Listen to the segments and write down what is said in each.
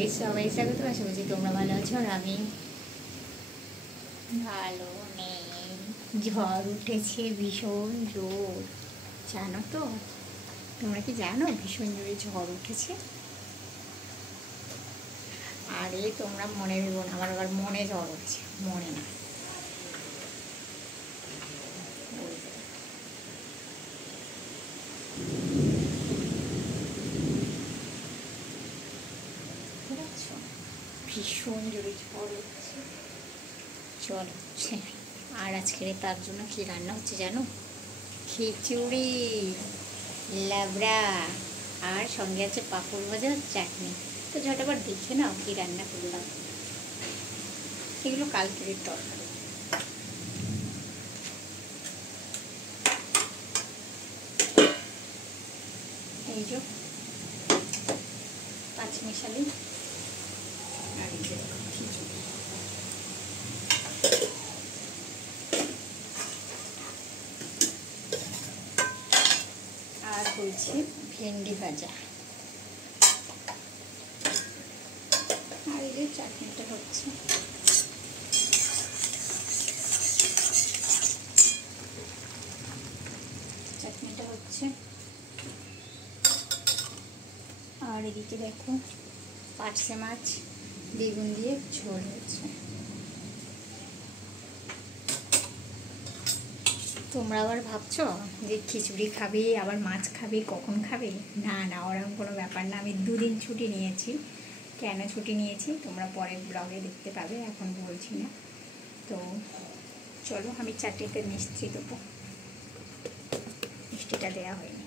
বাড়ির সবাই স্বাগত। আশা করছি তোমরা ভালো আছো আর আমি ভালো নেই। ঝড় উঠেছে ভীষণ জোর, জানো তো? তোমরা কি জানো ভীষণ জোরে ঝড় উঠেছে? আরে তোমরা মনে ভেবো না, আমার আবার মনে ঝড় উঠছে, মনে না। ভীষণ জোরে ঝড় উঠছে। জল হচ্ছে। আর আজকে তার জন্য কি রান্না হচ্ছে জানো? খিচুড়ি, লাবড়া, আর সঙ্গে আছে পাঁপড় ভাজা, চাটনি। তো ঝটাপট দেখে নাও কি রান্না করলাম। এগুলো কালকের তরকারি। এই যে পাঁচমিশালি আর এই যে খিচুড়ি। আর হয়েছে ভেন্ডি ভাজা, আর এই যে চাটনিটা হচ্ছে। চাটনিটা হচ্ছে আর এদিকে দেখো পার্শে মাছ বেগুন দিয়ে ঝোল হচ্ছে। তোমরা আবার ভাবছো যে খিচুড়ি খাবে আবার মাছ খাবে, কখন খাবে? না না, ওরকম কোনো ব্যাপার না। আমি 2 দিন ছুটি নিয়েছি। কেন ছুটি নিয়েছি তোমরা পরের ব্লগে দেখতে পাবে, এখন বলছি না। তো চলো আমি চাটনিতে মিষ্টি দেবো, মিষ্টিটা দেওয়া হয়নি।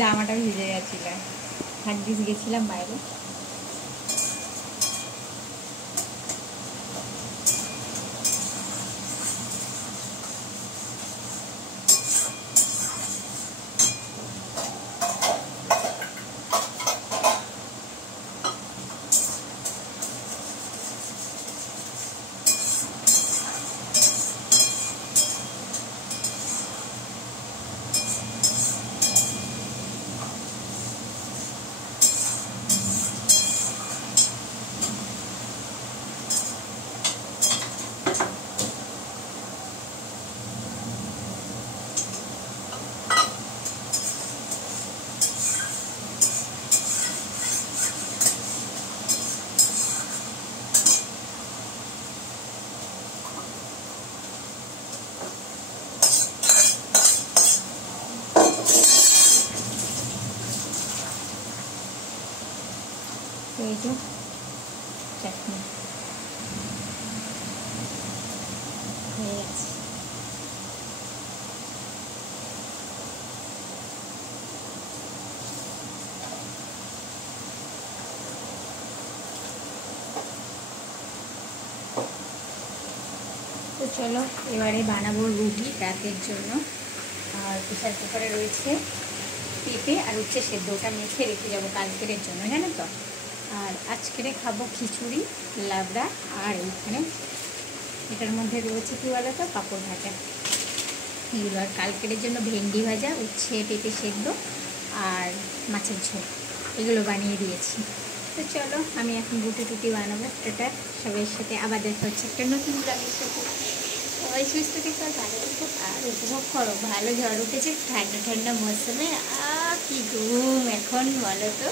জামাটা ভিজে গেছিল, হাগিস গেছিলাম বাইরে। এই যে চাটনি হয়ে গেছে। তো চলো এবারে বানাবো রুটি রাতের জন্য। আর প্রেসার কুকারে রয়েছে পেঁপে আর উচ্ছে সেদ্ধ, ওটা মেখে রেখে যাবো কালকের জন্য, জানো তো। আর আজকের খাবো খিচুড়ি, লাবড়া, আর এইখানে এটার মধ্যে রয়েছে কী বলো তো, পাঁপড় ভাজা। এগুলো আর কালকের জন্য ভেন্ডি ভাজা, উচ্ছে পেঁপে সেদ্ধ আর মাছের ঝোল। এগুলো বানিয়ে দিয়েছি। তো চলো আমি এখন রুটি টুটি বানাবো। টাটা, সবাইয়ের সাথে আবার দেখা হচ্ছে একটা নতুন ব্লগের সাথে। সবাই সুস্থ থেকো, ভালো থেকো আর উপভোগ করো। ভালো ঝড় উঠেছে ঠান্ডা ঠান্ডা মৌসুমে। কি ঘুম এখন বলো তো।